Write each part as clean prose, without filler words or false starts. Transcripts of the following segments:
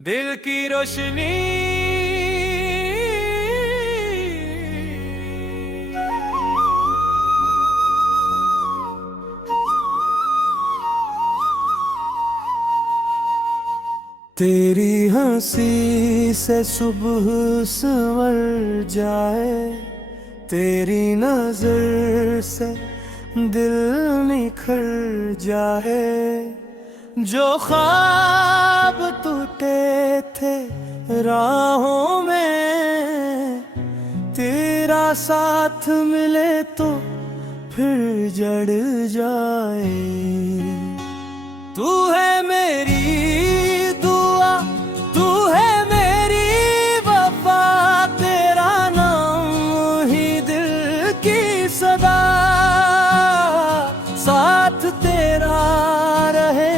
दिल की रोशनी तेरी हंसी से सुबह संवर जाए, तेरी नजर से दिल निखर जाए। जो ख्वाब टूटे थे राहों में, तेरा साथ मिले तो फिर जड़ जाए। तू है मेरी दुआ, तू है मेरी वफा, तेरा नाम ही दिल की सदा। साथ तेरा रहे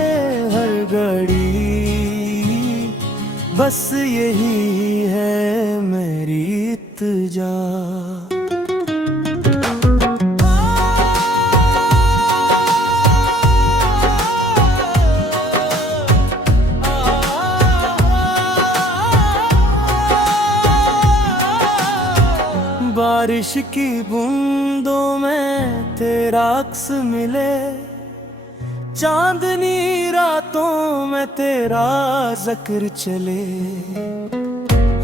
हर घड़ी, बस यही है मेरी इल्तिजा। बारिश की बूंदों में तेरा अक्स मिले, चांदनी रातों में तेरा जिक्र चले।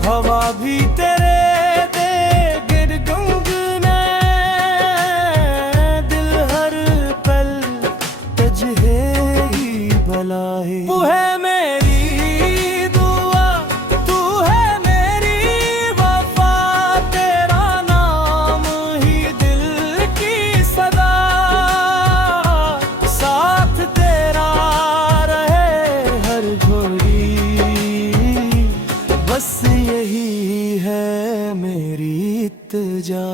हवा भी तेरे दे गुनगुने, दिल हर पल तुझे ही बुलाए। तू है मेरी दुआ, तू है मेरी वफा, तेरा नाम ही दिल की सदा। साथ तेरा रहे हर घड़ी, बस यही है मेरी इल्तिजा।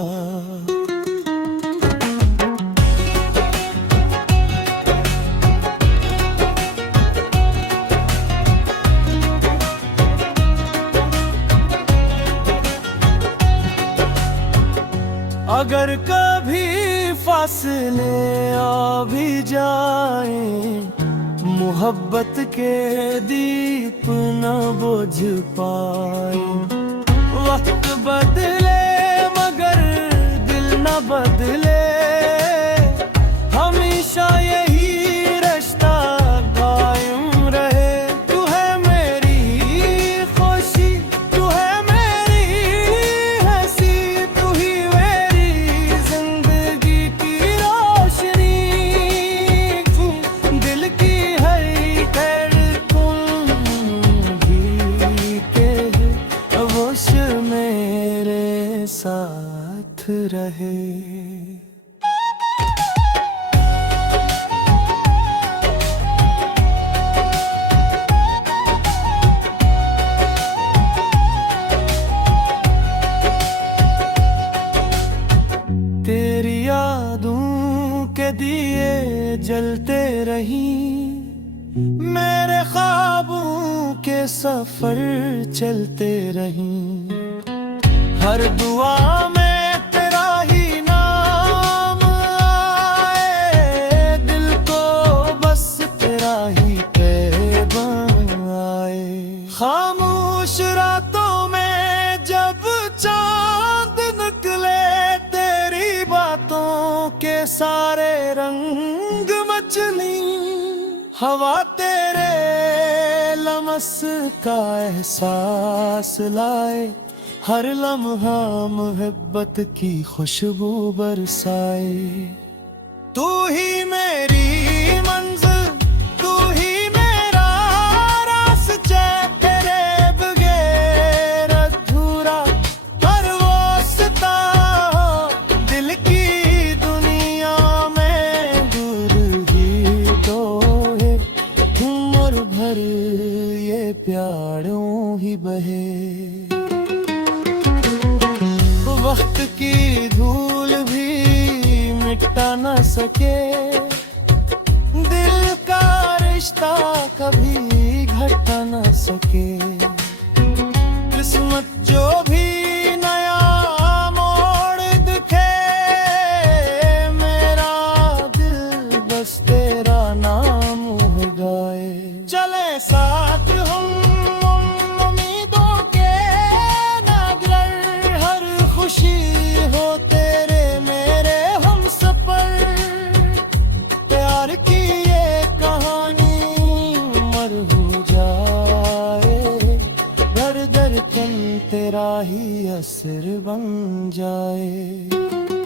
अगर कभी फासले आ भी जाए, मोहब्बत के दीप न बुझ पाए। वक्त बदले मगर दिल न बदले, हमेशा यही रिश्ता कायम रहे। तू है मेरी खुशी, तू है मेरी हंसी, तू ही मेरी जिंदगी की रोशनी। दिल की हर धड़कन भी के होश मेरे साथ रहे। तेरी यादों के दिए जलते रही, मेरे ख्वाबों के सफर चलते रही। हर दुआ में तेरा ही नाम आए, दिल को बस तेरा ही पैगाम आए। खामोश रातों में जब चांद निकले, तेरी बातों के सारे रंग मचली। हवा तेरे लमस का एहसास लाए, हर लम्हा मोहब्बत की खुशबू बरसाए। तू ही मेरी मंजिल, तू ही मेरा रास्ता, तेरे बगैर अधूरा हर वास्ता। दिल की दुनिया में दूर ही तो है, उम्र भर ये प्यारों ही बहे। वक्त की धूल भी मिटा न सके, दिल का रिश्ता कभी घटा न सके। किस्मत जो भी नया मोड़ दिखे, मेरा दिल बस तेरा नाम गाए। चले साथ हम ही असर बन जाए।